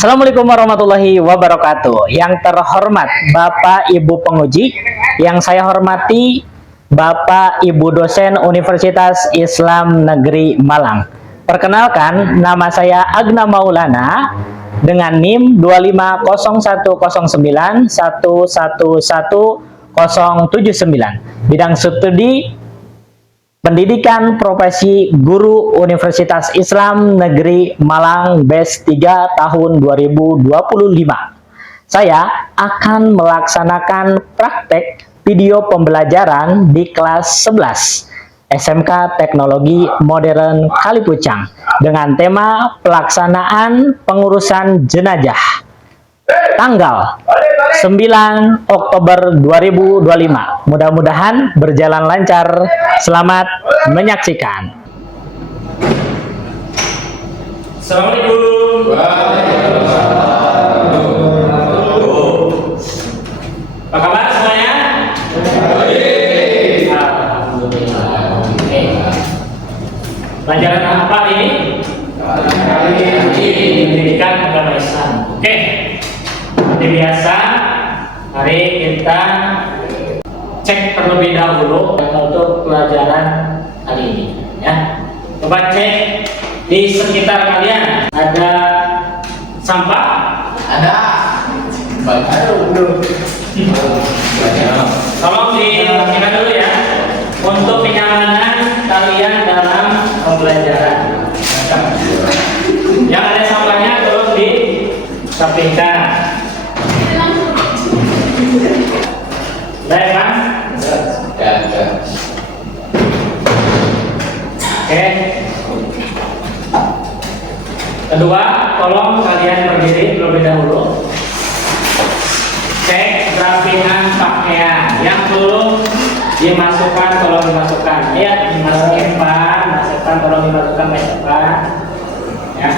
Assalamualaikum warahmatullahi wabarakatuh. Yang terhormat Bapak Ibu penguji, yang saya hormati Bapak Ibu dosen Universitas Islam Negeri Malang. Perkenalkan, nama saya Agna Maulana dengan NIM 25011111079. Bidang studi Pendidikan Profesi Guru Universitas Islam Negeri Malang BES 3 tahun 2025. Saya akan melaksanakan praktek video pembelajaran di kelas 11 SMK Teknologi Modern Kalipucang dengan tema pelaksanaan pengurusan jenazah tanggal 9 Oktober 2025. Mudah-mudahan berjalan lancar. Selamat menyaksikan. Assalamualaikum. Apa kabar semuanya? Baik. Alhamdulillah. Oke. Pelajaran apa ini? Pendidikan agama Islam. Oke. Seperti biasa, mari kita cek terlebih dahulu untuk pelajaran kali ini, ya. Coba cek di sekitar kalian ada sampah? Ada. Tolong diperhatikan dulu ya, untuk kenyamanan kalian dalam pembelajaran. Yang ada sampahnya tolong dirapikan. Baik, Mas? Oke. Kedua, tolong kalian berdiri terlebih dahulu. Cek kerapihan pakaian. Yang belum dimasukkan, tolong dimasukkan. Ya, dimasukin Pak. Masukkan, tolong dimasukkan masukkan. Ya.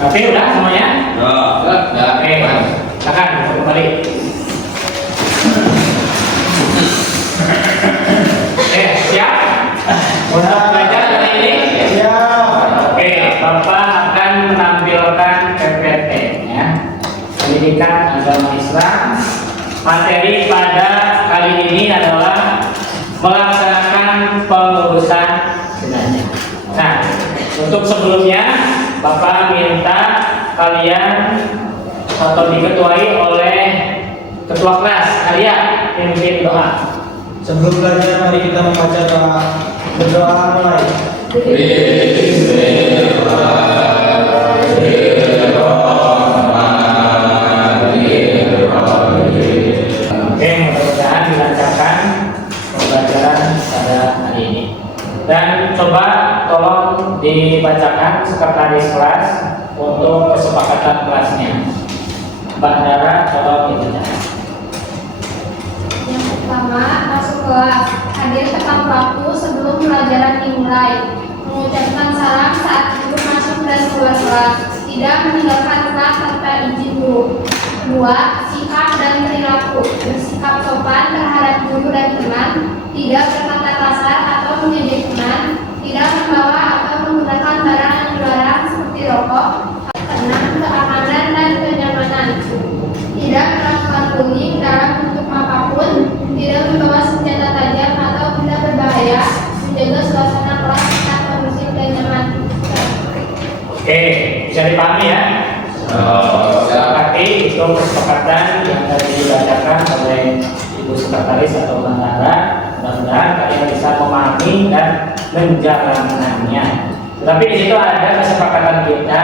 Tapi udah semuanya? Udah. Oke. Silakan kembali. Siap? Udah belajar hari ini? Siap. Oke, Bapak akan menampilkan PPT, ya. Pendidikan Agama Islam. Materi pada kali ini adalah melaksanakan pengurusan jenazah. Nah, untuk sebelumnya Bapak minta kalian atau diketuai oleh ketua kelas kalian pimpin doa. Sebelum belajar, mari kita membaca doa. Berdoa mulai. Oke, mudah-mudahan dilancarkan pembelajaran pada hari ini. Dan coba tolong dibacakan sekretaris kelas untuk kesepakatan kelasnya. Mbak Dara, tolong dibacakan. Yang pertama, masuk kelas. Hadir tepat waktu sebelum pelajaran dimulai. Mengucapkan salam saat guru masuk dan keluar kelas. Tidak meninggalkan kelas tanpa izin guru. Kedua, sikap dan perilaku. Bersikap sopan terhadap guru dan teman. Tidak berkata kasar atau mengejek teman. Tidak membawa atau menggunakan barang yang dilarang seperti rokok. Keenam, keamanan dan kenyamanan. Tidak melakukan bullying dalam bentuk apapun, tidak membawa senjata tajam atau benda berbahaya, menjaga suasana kelas tetap kondusif dan nyaman. Oke, bisa dipahami ya? Sepakati itu kesepakatan yang tadi dibacakan oleh Ibu Sekretaris atau Mbak Dara. Mudah-mudahan kalian bisa memahami dan menjalankannya. Tetapi di situ ada kesepakatan kita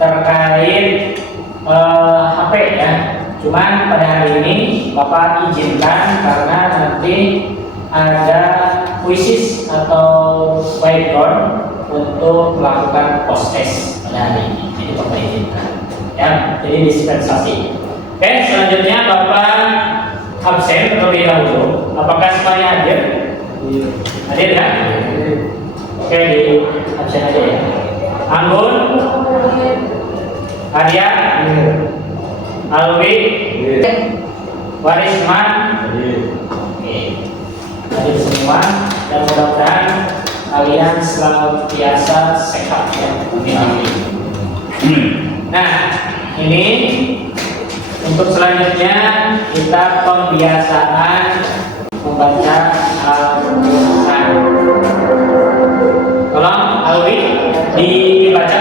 terkait HP ya. Cuman pada hari ini Bapak izinkan karena nanti ada kuisis atau background untuk melakukan post test pada hari ini. Jadi Bapak izinkan. Ya, jadi dispensasi. Oke, selanjutnya Bapak absen terlebih dahulu. Apakah semuanya hadir? Hadir ya? Oke, di absen aja ya. Anggun, Arya, Alwi, Warisman, oke, hadir semua dan mudah-mudahan kalian selalu biasa sehat ya. Nah, ini untuk selanjutnya kita pembiasaan membaca Al-Quran. Tolong Alwi dibaca.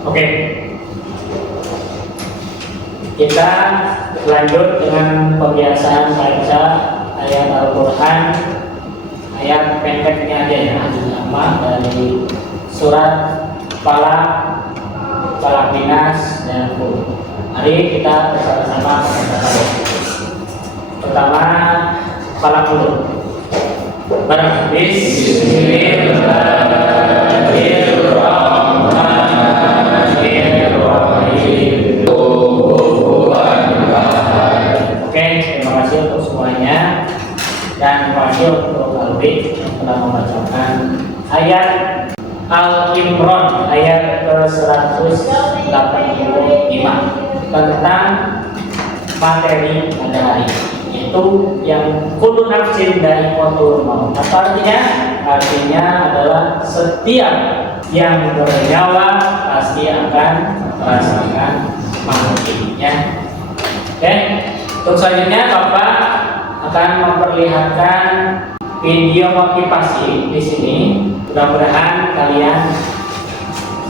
Oke, kita lanjut dengan pembiasaan baca ayat Al-Quran, ayat pendeknya aja ya, nama dari surat Falaq, Nas, dan Qul. Mari kita bersama-sama membaca. Pertama, Falaq dulu. Bareng. Bismillahirrahmanirrahim. Oke, terima kasih untuk semuanya dan terima kasih untuk Alwi yang telah membacakan ayat Al-Imran ayat ke-185 tentang materi pada hari ini, yaitu yang kullu nafsin dha'iqatul maut. Apa artinya? Artinya adalah setiap yang bernyawa pasti akan merasakan matinya. Oke, untuk selanjutnya Bapak akan memperlihatkan video motivasi di sini. Mudah-mudahan kalian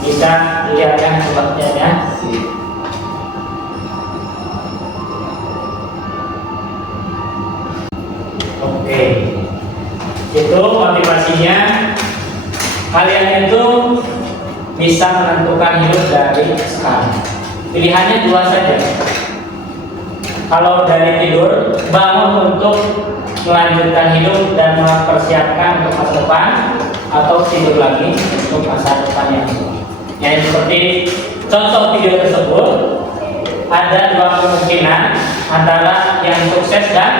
bisa lihatkan sebabnya. Oke, itu motivasinya. Kalian itu bisa menentukan hidup dari sekarang. Pilihannya dua saja. Kalau dari tidur, bangun untuk melanjutkan hidup dan mempersiapkan untuk masa depan, atau tidur lagi untuk masa depan yang baru. Yang seperti contoh video tersebut, ada dua kemungkinan antara yang sukses dan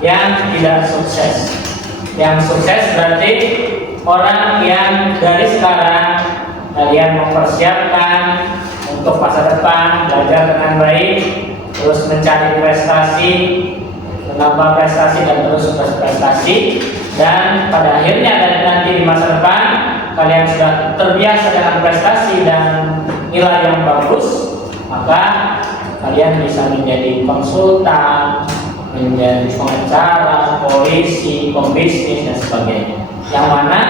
yang tidak sukses. Yang sukses berarti orang yang dari sekarang kalian mempersiapkan untuk masa depan, belajar dengan baik, terus mencari prestasi, menambah prestasi dan terus berprestasi, dan pada akhirnya nanti di masa depan kalian sudah terbiasa dengan prestasi dan nilai yang bagus, maka kalian bisa menjadi konsultan, menjadi pengacara, polisi, pembisnis dan sebagainya, yang mana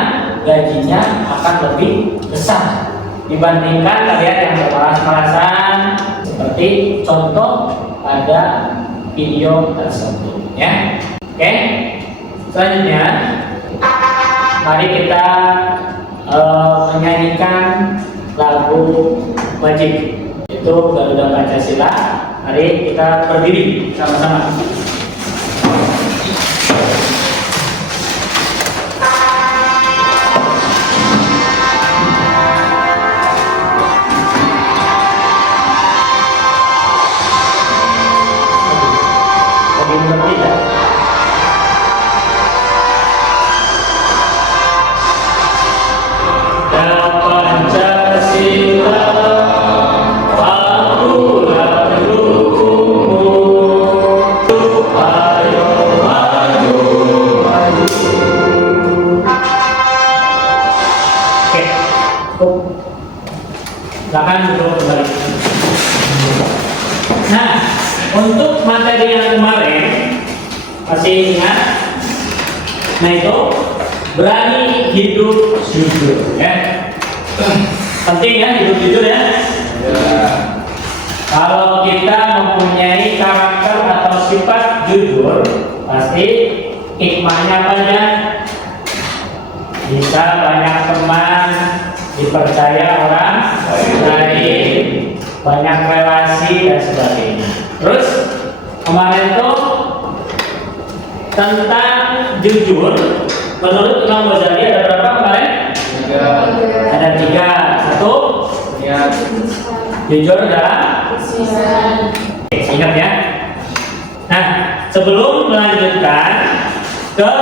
gajinya akan lebih besar dibandingkan kalian yang bermalas-malasan seperti contoh pada video tersebut ya. Oke, selanjutnya mari kita menyanyikan lagu wajib, itu Garuda Pancasila. Mari kita berdiri sama-sama. Silakan duduk kembali. Nah, untuk materi yang kemarin masih ingat? Nah itu berani hidup jujur ya. Penting ya hidup jujur ya. Kalau kita mempunyai karakter atau sifat jujur, pasti hikmahnya banyak. Bisa banyak teman, dipercaya orang lain, banyak relasi dan sebagainya. Terus kemarin tuh tentang jujur, menurut Imam Ghazali ada berapa kemarin? Ada 3. 1, ya, jujur dalam ingat ya. Nah, sebelum melanjutkan ke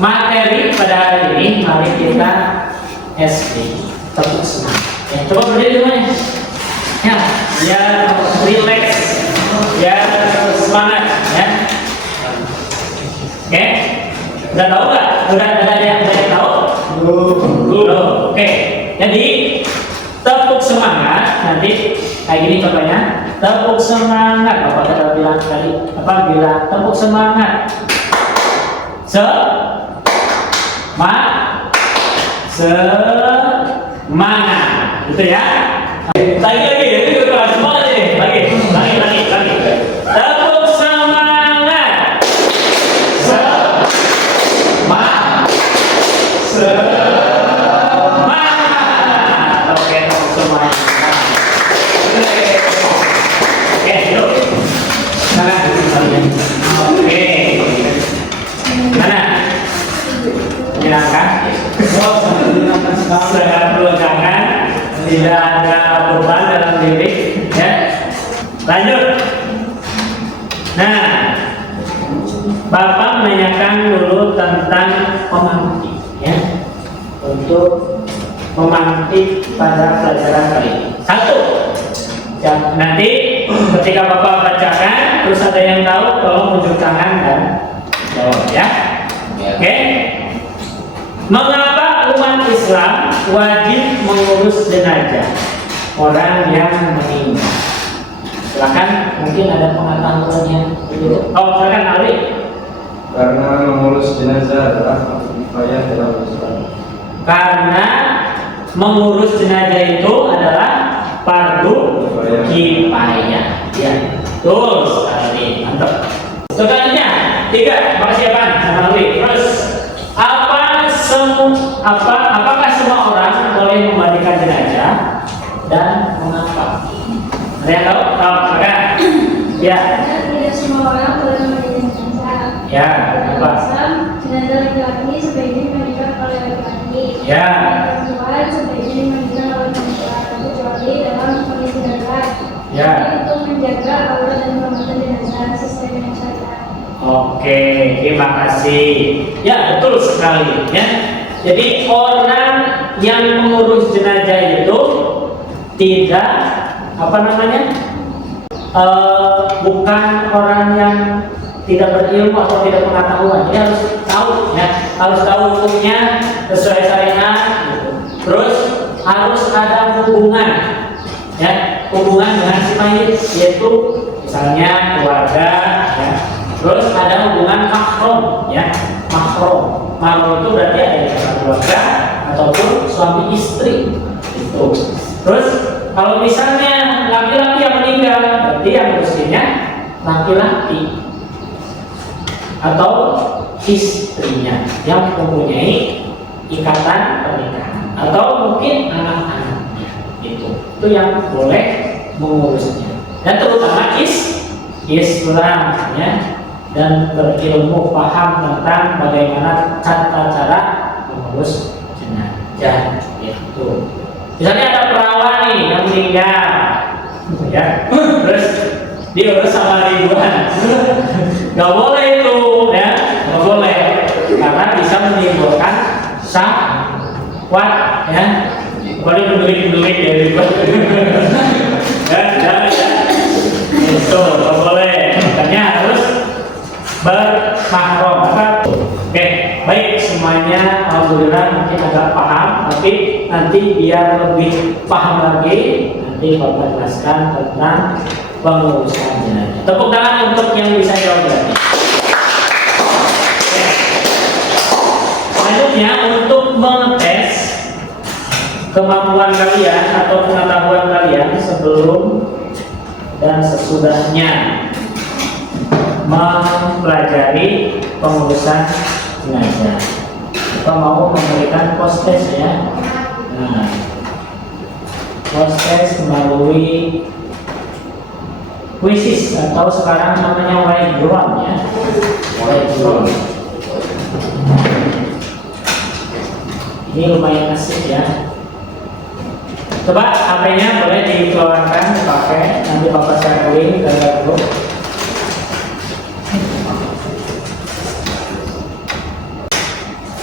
materi pada hari ini, mari kita SD tepuk semangat. Ya, coba berdiri semuanya. Ya, biar relax, biar semangat ya. Oke, udah tahu nggak? Udah ada yang tahu? Belum. Oke, jadi tepuk semangat nanti kayak gini contohnya. Tepuk semangat, Bapak sudah bilang tadi. Apa bilang tepuk semangat? Semangat, gitu ya. Lagi, jadi keras semangat ini. Lagi. Tepuk semangat. Semangat. Oke, tepuk semangat. Oke, yuk. Mana? Oke. Mana? Menyenangkan? Sangat melegakan, tidak ada beban dalam diri, ya. Lanjut. Nah, Bapak menanyakan dulu tentang pemantik, ya, untuk memantik pada pelajaran kali ini. Satu, ya, nanti ketika Bapak bacakan, terus ada yang tahu, tolong tunjuk tangan dan jawab, ya. Oke. Mengapa umat Islam wajib mengurus jenazah orang yang meninggal? Silakan, mungkin ada pengetahuannya. Oh, silakan Ali. Karena mengurus jenazah adalah upaya dalam Islam. Karena mengurus jenazah itu adalah fardu kifayah. Ya, betul sekali. Mantap. Selanjutnya, 3. Makasih ya Pak. Sama Ali. Terus, apakah semua orang boleh memandikan jenazah dan mengapa? Ada yang tahu? Maka ya. Tidak semua orang boleh memandikan jenazah. Ya, kenapa? Jenazah laki-laki sebaiknya dimandikan oleh laki-laki. Ya. Perempuan sebaiknya dimandikan oleh perempuan, kecuali dalam kondisi darurat. Ya. Untuk menjaga aurat dan keselamatan jenazah sesuai dengan syariat. Oke, terima kasih. Ya, betul sekali ya. Jadi orang yang mengurus jenazah itu tidak bukan orang yang tidak berilmu atau tidak pengetahuan. Dia harus tahu ya, harus tahu hukumnya sesuai syariat. Gitu. Terus harus ada hubungan ya, hubungan dengan si mayit, yaitu misalnya keluarga ya. Terus ada hubungan mahram ya, mahram. Mahram itu berarti ada ikatan keluarga ataupun suami istri itu. Terus kalau misalnya laki-laki yang meninggal, berarti yang mestinya laki-laki atau istrinya yang mempunyai ikatan pernikahan atau mungkin anak-anaknya itu yang boleh mengurusnya. Dan terutama Islam ya, dan berilmu paham tentang bagaimana tata cara mengurus jenazah itu. Misalnya ada perawan nih yang meninggal, ya, terus diurus sama ribuan, nggak boleh itu, ya, nggak boleh, karena bisa menimbulkan syahwat, ya, boleh mendulik dari ribuan, ya, jangan ya, itu nggak boleh, makanya harus bermahram. Oke, baik semuanya, alhamdulillah mungkin agak paham, tapi nanti biar lebih paham lagi, nanti Bapak jelaskan tentang pengurusan jenazah. Tepuk tangan untuk yang bisa jawab tadi. Selanjutnya untuk mengetes kemampuan kalian atau pengetahuan kalian sebelum dan sesudahnya mempelajari pengurusan jenazah. Kita mau memberikan post test ya. Nah, post test melalui quizzes atau sekarang namanya white ground ya. White ground. Ini lumayan asik ya. Coba HP-nya boleh dikeluarkan, dipakai, nanti Bapak sharing ke grup.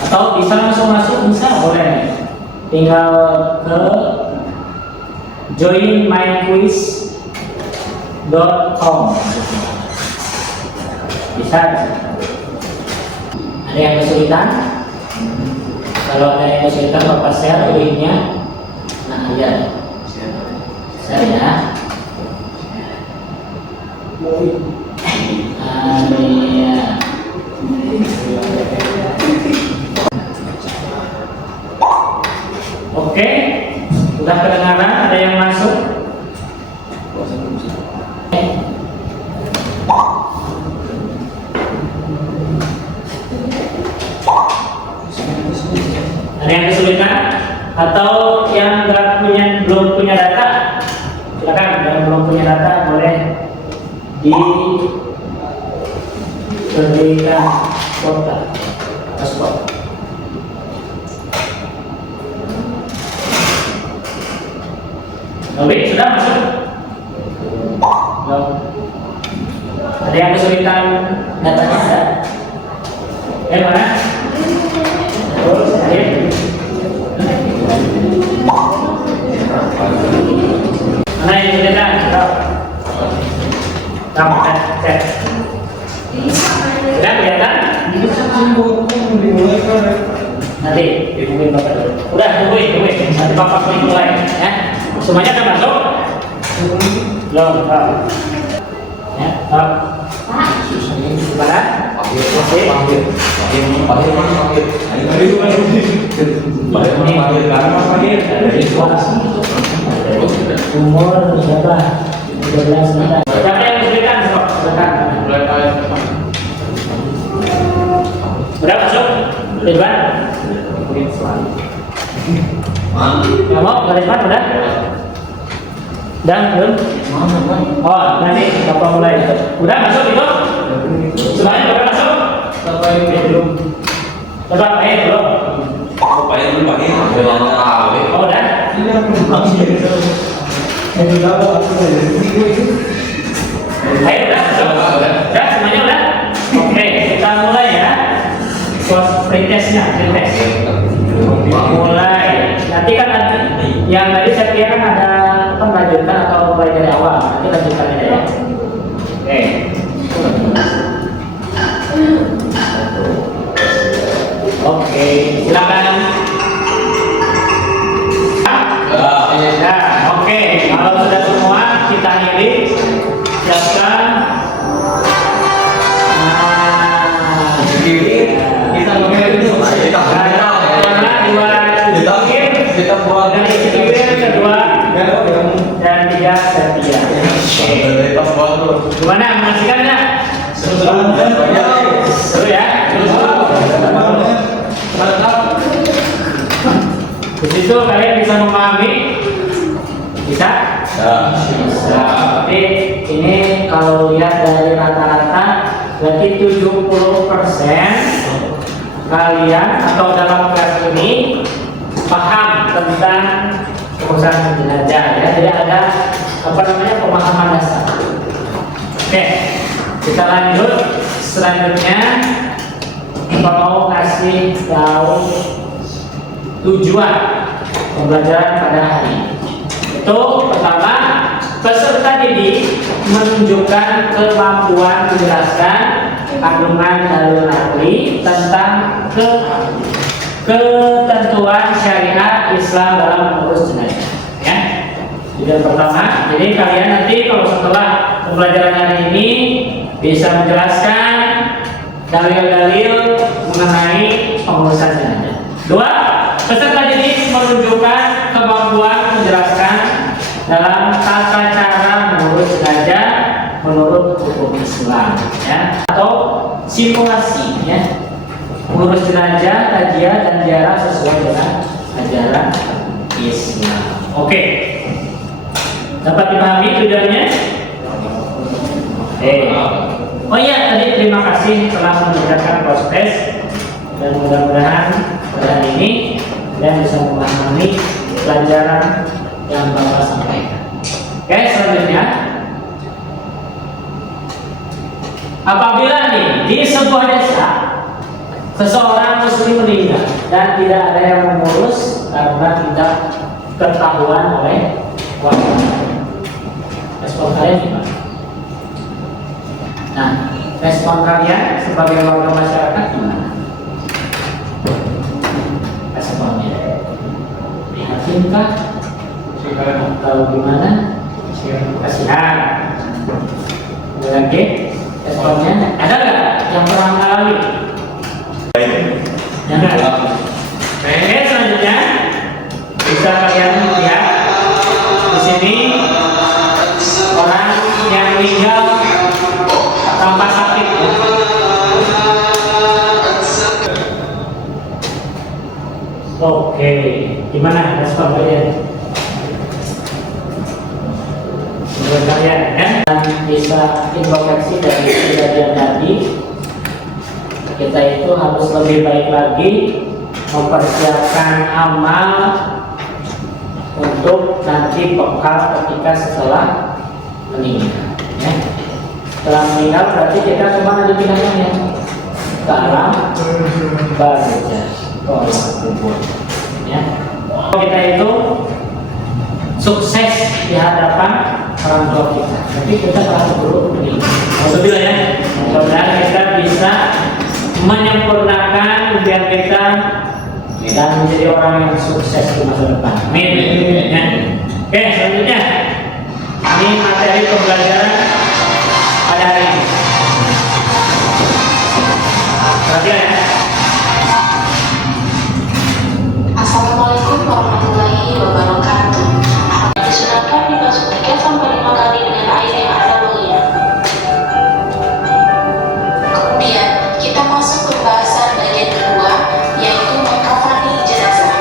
Atau bisa langsung masuk, bisa boleh. Tinggal ke joinmyquiz.com. Bisa. Ada yang kesulitan? Kalau ada yang kesulitan, Bapak share linknya. Nah, ya. Share ya. Amin. Oke, sudah kedengaran? Ada yang masuk? Ada yang kesulitan? Atau yang belum punya data? Silakan, yang belum punya data boleh diberikan kuota paspor. Oke, sudah masuk? Belum. Ada yang kesulitan datanya? Ada? Mana? Terus, mana yang kesulitan? Kamu cek. Sudah kelihatan? Nanti ditungguin Bapak dulu. Udah, tungguin. Nanti Bapak mulai ya. Semuanya akan masuk? Belum, ya, gimana? Umur berapa? 12 tahun. Siapa yang kesulitan? Udah masuk? Ridwan? Ya mau? Ridwan udah? Dan belum? Oh, nanti Bapak mulai. Udah masuk itu? Semuanya udah masuk? Belum. Coba pakai belum? Oh, udah? Ayo udah masuk? Udah semuanya udah? Oke, kita mulai ya. Pretestnya, pretest. Mulai. Nanti kan yang tadi saya kira kan ada melanjutkan atau mulai dari awal. Nanti lanjutkan aja ya. Oke. Oke, silakan. Nah, oke. Kalau sudah semua kita akhiri. Siapkan. Kita pakai itu. Kita buat dari kedua dan tiga setia. Gimana menyaksikannya? Seru ya? Di situ kalian bisa memahami? Bisa? Bisa. Tapi ini kalau lihat dari rata-rata berarti 70% kalian atau dalam kelas ini paham tentang pengurusan jenazah ya. Jadi ada pemahaman dasar. Oke, kita lanjut. Selanjutnya kita mau kasih tahu tujuan pembelajaran pada hari ini. Itu pertama, peserta didik menunjukkan kemampuan menjelaskan kandungan dalil naqli tentang ketentuan syariat Islam dalam mengurus jenazah. Ya, yang pertama. Jadi kalian nanti kalau setelah pembelajaran hari ini bisa menjelaskan dalil-dalil mengenai pengurusan jenazah. Dua, peserta didik menunjukkan kemampuan menjelaskan dalam tata cara mengurus jenazah menurut hukum Islam, ya, atau simulasi, ya, mengurus jenazah, kajian dan ziarah sesuai dengan ajaran Islam. Oke, dapat dipahami tujuannya? Oh iya, tadi terima kasih telah mengerjakan proses dan mudah-mudahan pada hari ini kalian bisa memahami pelajaran yang Bapak sampaikan. Oke, selanjutnya, apabila nih di sebuah desa seseorang muslim meninggal dan tidak ada yang mengurus karena tidak ketahuan oleh warga. Respon kalian gimana? Nah, respon kalian sebagai warga masyarakat gimana? Responnya prihatinkah atau gimana? Kasihan. Ada lagi responnya? Ada nggak yang pernah mengalami? Yang ada. Oke, selanjutnya bisa kalian lihat di sini orang yang meninggal tanpa sakit. Oke, gimana respon kalian? Menurut kalian kan bisa introspeksi dari kejadian tadi, kita itu harus lebih baik lagi mempersiapkan amal untuk nanti bekal ketika setelah meninggal. Ya. Setelah meninggal berarti kita kemana dipindahkannya? Ke alam barzah, ke alam kubur. Ya. Kita itu sukses di hadapan orang tua kita. Tapi kita harus buruk ini. Alhamdulillah ya. Mudah-mudahan kita bisa menyempurnakan impian kita dan menjadi orang yang sukses di masa depan. Amin. Ya. Oke, selanjutnya ini materi pembelajaran pada hari ini. Perhatian ya. Assalamualaikum warahmatullahi wabarakatuh. Disunahkan dibasuh 3 sampai 5 kali dengan air yang ada wanginya. Kemudian kita masuk ke pembahasan bagian kedua, yaitu mengkafani jenazah.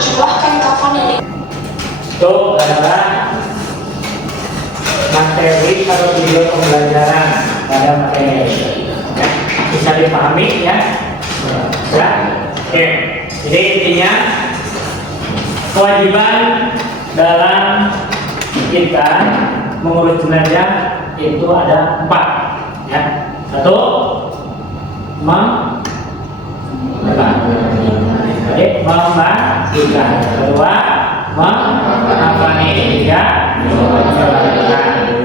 Jumlahkan kafan yang Itu adalah materi atau video pembelajaran pada materi ini. Ya, bisa dipahami ya? Ya. Oke. Jadi intinya kewajiban dalam kita mengurus jenazah itu ada 4 ya. 1 membagikan, kedua mengkafani, ya.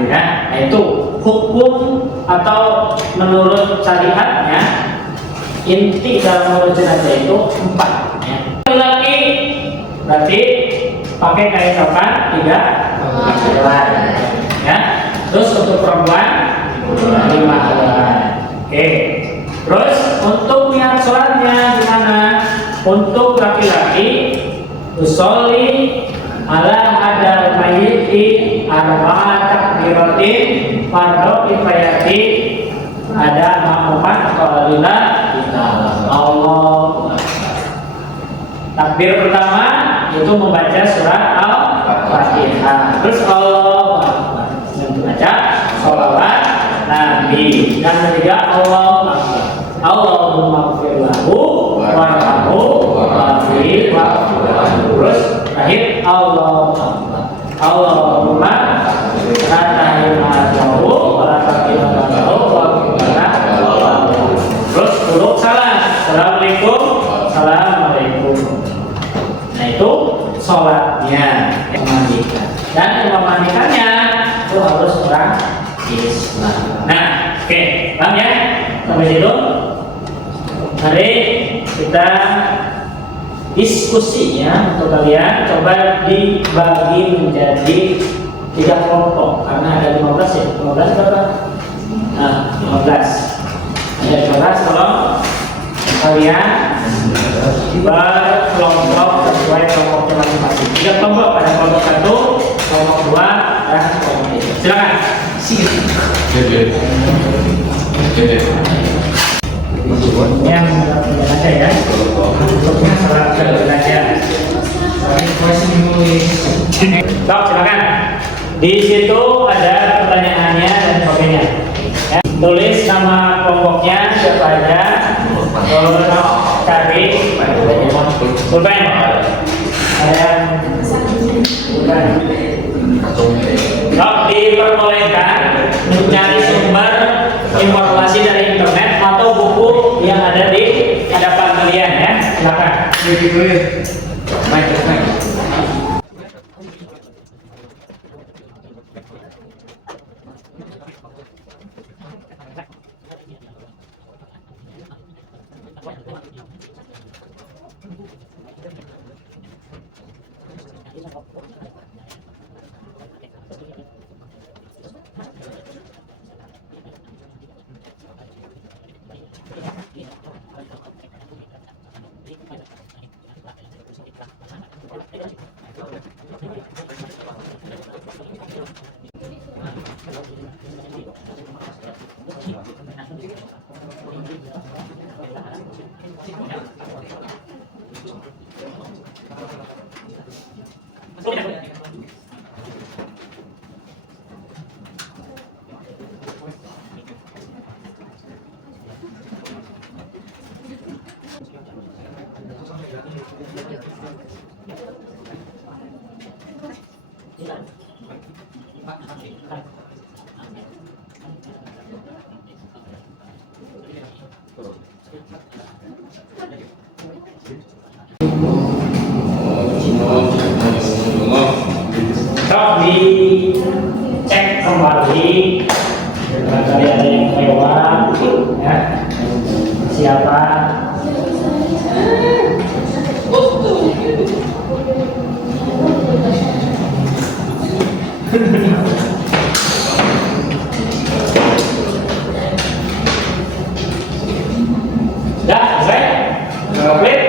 Nah, itu hukum atau menurut syariatnya inti dalam mengurus jenazah itu 4 ya. Laki berarti pakai kain kafan 3 helai ya. Terus untuk perempuan 5 helai. Oke. Terus untuk niat sholatnya gimana? Untuk laki-laki usolli ala hadal mayyiti arba'a takbiratin fardhu kifayati, ada makmuman qalila kita Allahu Akbar. Takbir pertama itu membaca surat Al-Fatihah. Terus Allahu Akbar membaca sholawat Nabi. Dan ketiga Allahu Akbar. Allahumma ighfir lahu warhamhu wa'afihi wa'fu anhu. Terus terakhir Allahu Akbar. Allahumma la tahrimnahu wa la tahrimnahu wa qina. Terus dulu salam. Assalamualaikum. Assalamualaikum. Nah itu sholatnya yang memandikan. Dan yang memandikannya itu harus orang Islam. Nah, oke, paham ya? Sampai situ. Mari kita diskusinya untuk kalian coba dibagi menjadi 3 kelompok karena ada 15 ya. 15 berapa? Nah, 15. Ada 15 kalau kalian berkelompok sesuai kelompoknya masing-masing. 3 kelompok, ada kelompok 1, kelompok 2, dan kelompok 3. Silakan. Yang aja ya. Untuknya salah aja. Stop, silakan. Di situ ada pertanyaannya dan sebagainya. Ya. Tulis nama kelompoknya siapa aja. Terus cari pulpen. Ada pulpen. Diperbolehkan mencari sumber informasi dari internet atau buku yang ada di kalian ya. Silakan. Baik. Stop, dicek kembali barangkali ada yang lewat ya, siapa dah selesai komplit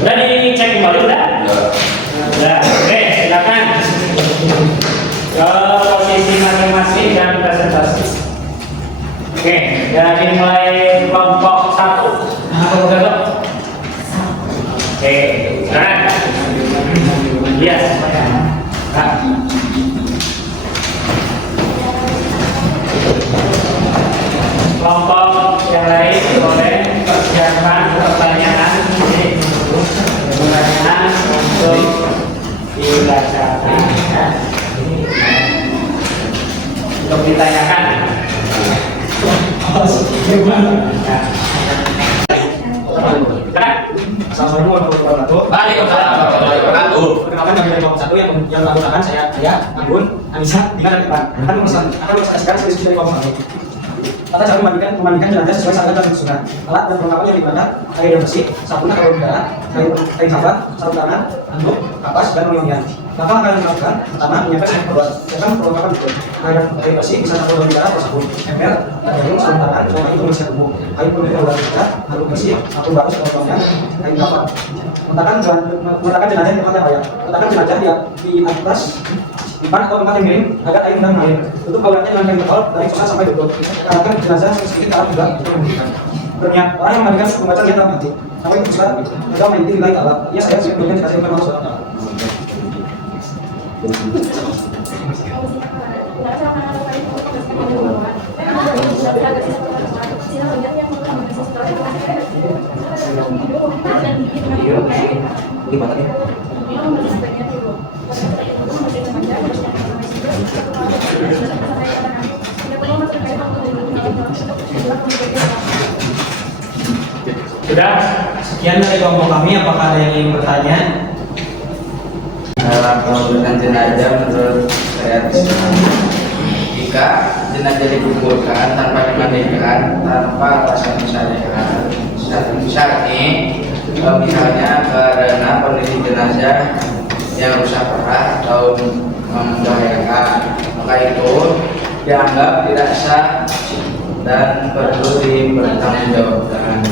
udah dicek kembali udah. Oke, silakan ke posisi masing-masing dan presentasi. Oke, dari mulai kelompok 1. Oke, sekarang iya semuanya. Kelompok yang lain boleh persiapkan pertanyaan untuk dibacakan ya. Untuk ditanyakan. Assalamualaikum warahmatullahi wabarakatuh. Waalaikumsalam warahmatullahi wabarakatuh. Perkenalkan kami dari kelompok 1 yang menggunakan saya Anggun, Anissa, Dina dan Ipan akan mempresentasikan skripsi dari kelompok kami. Tata cara memandikan jenazah sesuai syariat dan sunnah. Alat dan perlengkapan yang digunakan air yang bersih, sabun atau udara, kain sahabat, sarung tangan, handuk, kapas, dan wangi-wangian. Langkah-langkah yang dilakukan, pertama menyiapkan air perlengkapan betul. Air bersih bisa sabun atau udara atau sabun, ember, jarum, sarung tangan, dan kain untuk tubuh. Kain penutup udara kita, handuk bersih, sabun bagus atau wangian, kain rapat. Meletakkan jenazah di tempat yang layak. Letakkan jenazah di atas dipan atau tempat yang miring agar air mudah mengalir. Tutup auratnya dengan kain tebal dari pusat sampai lutut. Karena jenazah sedikit alat juga untuk membersihkan. Berniat orang yang memandikan membaca niat dalam hati. Sampai juga juga mengikuti nilai Allah. Ya saya sebelumnya dikasih firman Allah SWT. Sudah? Sekian dari kelompok kami, apakah ada yang ingin bertanya? Dalam pembuatan jenazah menurut syariat Islam, jika jenazah dikuburkan tanpa dimandikan tanpa alasan syar'i, misalnya karena kondisi jenazah yang rusak parah atau membahayakan, maka itu dianggap tidak sah dan perlu dipertanggungjawabkan.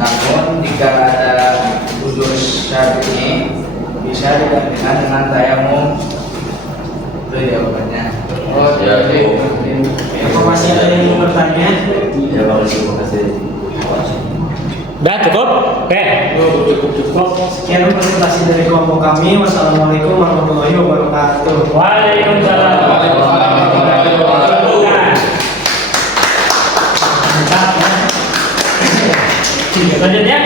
Namun jika ada udzur syar'i bisa digantikan dengan tayamum. Itu jawabannya. Oh ya, Informasi ada yang ingin bertanya? ya bagus, terima kasih. Udah cukup? Oke. Cukup. Sekian presentasi dari kelompok kami. Wassalamualaikum warahmatullahi wabarakatuh. Waalaikumsalam warahmatullahi wabarakatuh. Selanjutnya.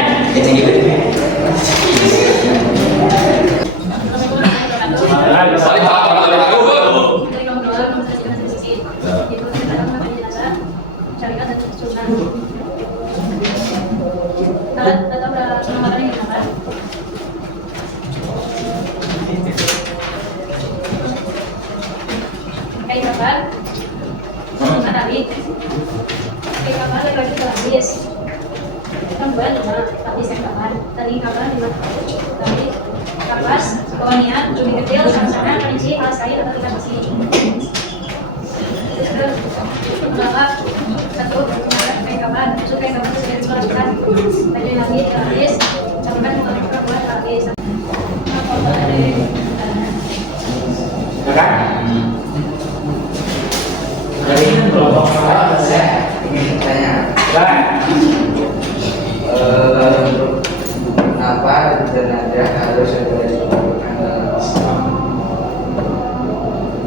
atau berapa ini apa? Kayak kapan? Mana habis? Kayak kapan lagi kita habis? Kan bulan habis yang kapan? Tadi kapan 5 tahun? Tadi kapas, kawanian, lebih kecil, sama-sama, kelinci, alas kain, atau ikan besi. Terus berapa? 1, kayak kapan? Suka kayak kapan sudah disekolahkan? Tadi lagi habis, sampai bukan buat habis. Kan? Jadi kelompok awal Saya ingin bertanya, kan? kenapa jenazah harus segera dikuburkan dalam Islam?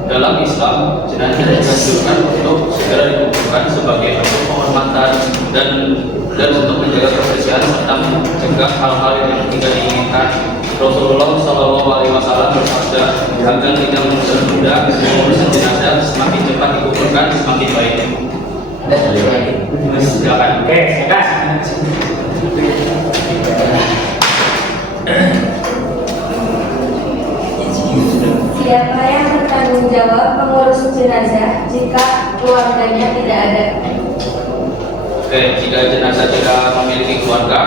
Dalam Islam, jenazah dianjurkan untuk segera dikuburkan sebagai bentuk penghormatan dan untuk menjaga kebersihan serta mencegah hal-hal yang tidak diinginkan. Rasulullah SAW bersabda, agar tidak menunda pengurusan jenazah, semakin cepat dikuburkan semakin baik. Ada satu lagi. Silakan. Oke, silakan. Siapa yang bertanggung jawab mengurus jenazah jika keluarganya tidak ada? Oke, jika jenazah tidak memiliki keluarga,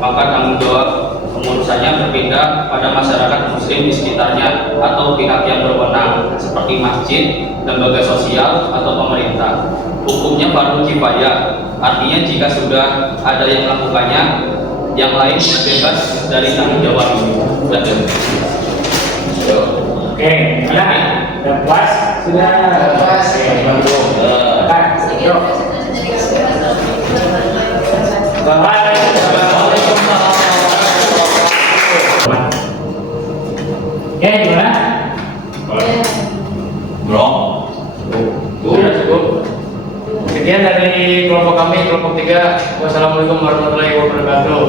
maka tanggung jawab pengurusannya berpindah pada masyarakat muslim di sekitarnya atau pihak yang berwenang seperti masjid, lembaga sosial, atau pemerintah. Hukumnya fardu kifayah, artinya jika sudah ada yang melakukannya, yang lain bebas dari tanggung jawab. Oke, ya, udah puas? Sudah puas. Yuk. Ya, gimana? Belum. Sudah cukup. Sekian dari kelompok kami, kelompok 3. Wassalamualaikum warahmatullahi wabarakatuh.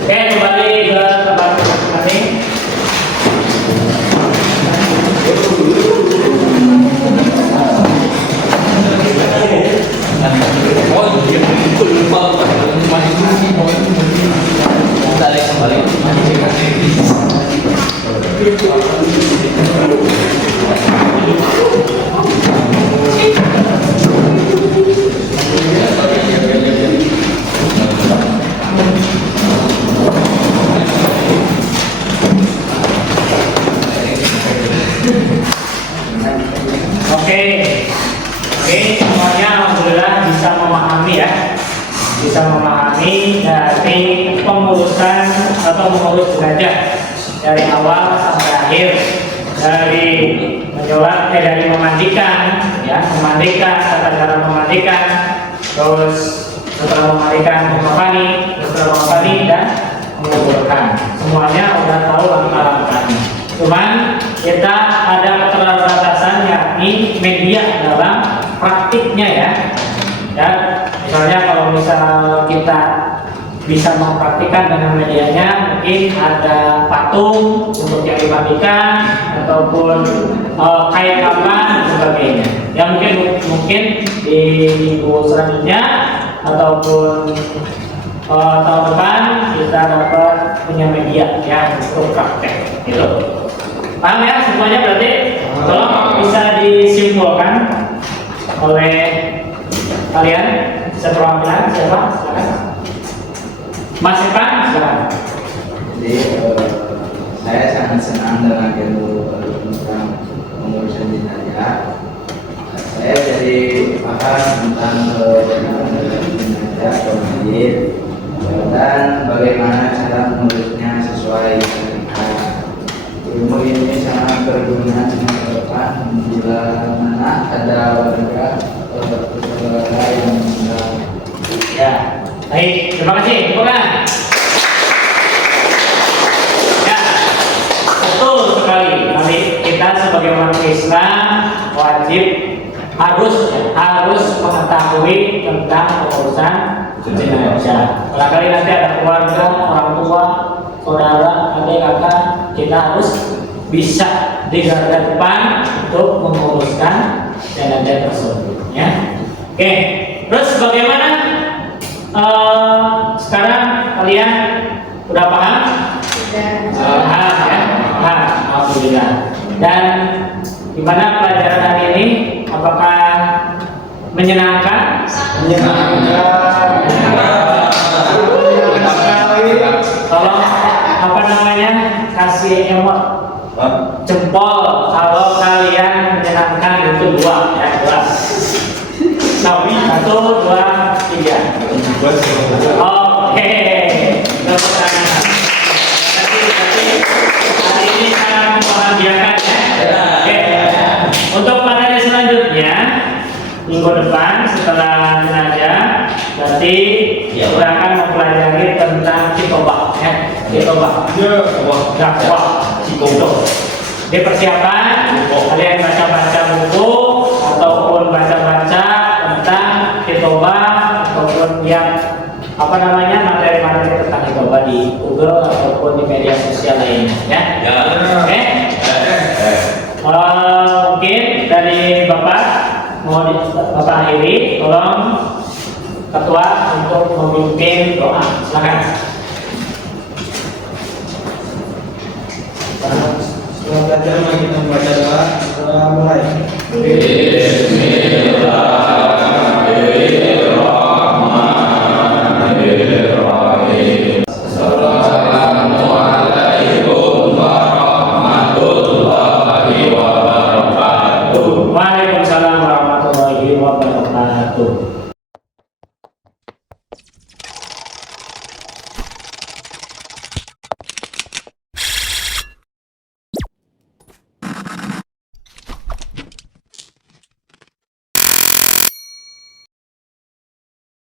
Oke, kembali ke tempat masing-masing. Oke, semuanya alhamdulillah bisa memahami ya, bisa memahami dari pengurusan atau mengurus jenazah dari awal sampai akhir, dari dari memandikan, ya, memandikan, tata cara memandikan, terus setelah memandikan mengkafani, setelah mengkafani dan menguburkan. Semuanya udah tahu langkah-langkahnya. Cuman kita ada keterbatasan yakni media dalam praktiknya ya. Ya, misalnya kalau misal kita bisa mempraktikkan dengan medianya, mungkin ada patung untuk yang dimandikan ataupun kayak kapan dan sebagainya. Ya mungkin di minggu selanjutnya ataupun tahun depan kita dapat punya media ya untuk praktek gitu. Paham ya semuanya berarti? Tolong bisa disimpulkan oleh kalian seperwakilan siapa? Silakan. Mas Irfan, silakan. Jadi saya sangat senang dengan ilmu tentang pengurusan jenazah. Saya jadi paham tentang jenazah atau mayit dan bagaimana cara mengurusnya sesuai syariat. Ilmu ini sangat berguna di masa depan bila mana ada warga atau saudara yang meninggal. Ya, baik, terima kasih. Bukan? Ya, betul sekali. Nanti kita sebagai umat Islam wajib harus mengetahui tentang pengurusan jenazah. Barangkali nanti ada kita harus bisa di garda depan untuk menguruskan jenazah tersebut ya. Oke, terus bagaimana sekarang kalian udah paham? Paham ya, paham. Alhamdulillah. Dan gimana pelajaran hari ini? Apakah menyenangkan? Tolong apa namanya, kasih emot jempol kalau kalian menyenangkan, itu 2 ya, 2. Tapi 1, 2, 3. Oke. Tepuk tangan. Tapi hari ini sangat membahagiakan ya. Oke. Untuk materi selanjutnya minggu depan setelah jenazah, berarti kita akan mempelajari tentang khitbah ya. Khitbah, dakwah, khitbah. Di persiapan kalian baca-baca buku ataupun baca-baca tentang khitbah ataupun yang apa namanya materi-materi tentang khitbah di Google ataupun di media sosial lainnya ya. Oke. Mungkin dari Bapak mau Bapak akhiri, tolong Ketua untuk memimpin doa. Silakan. Selamat belajar.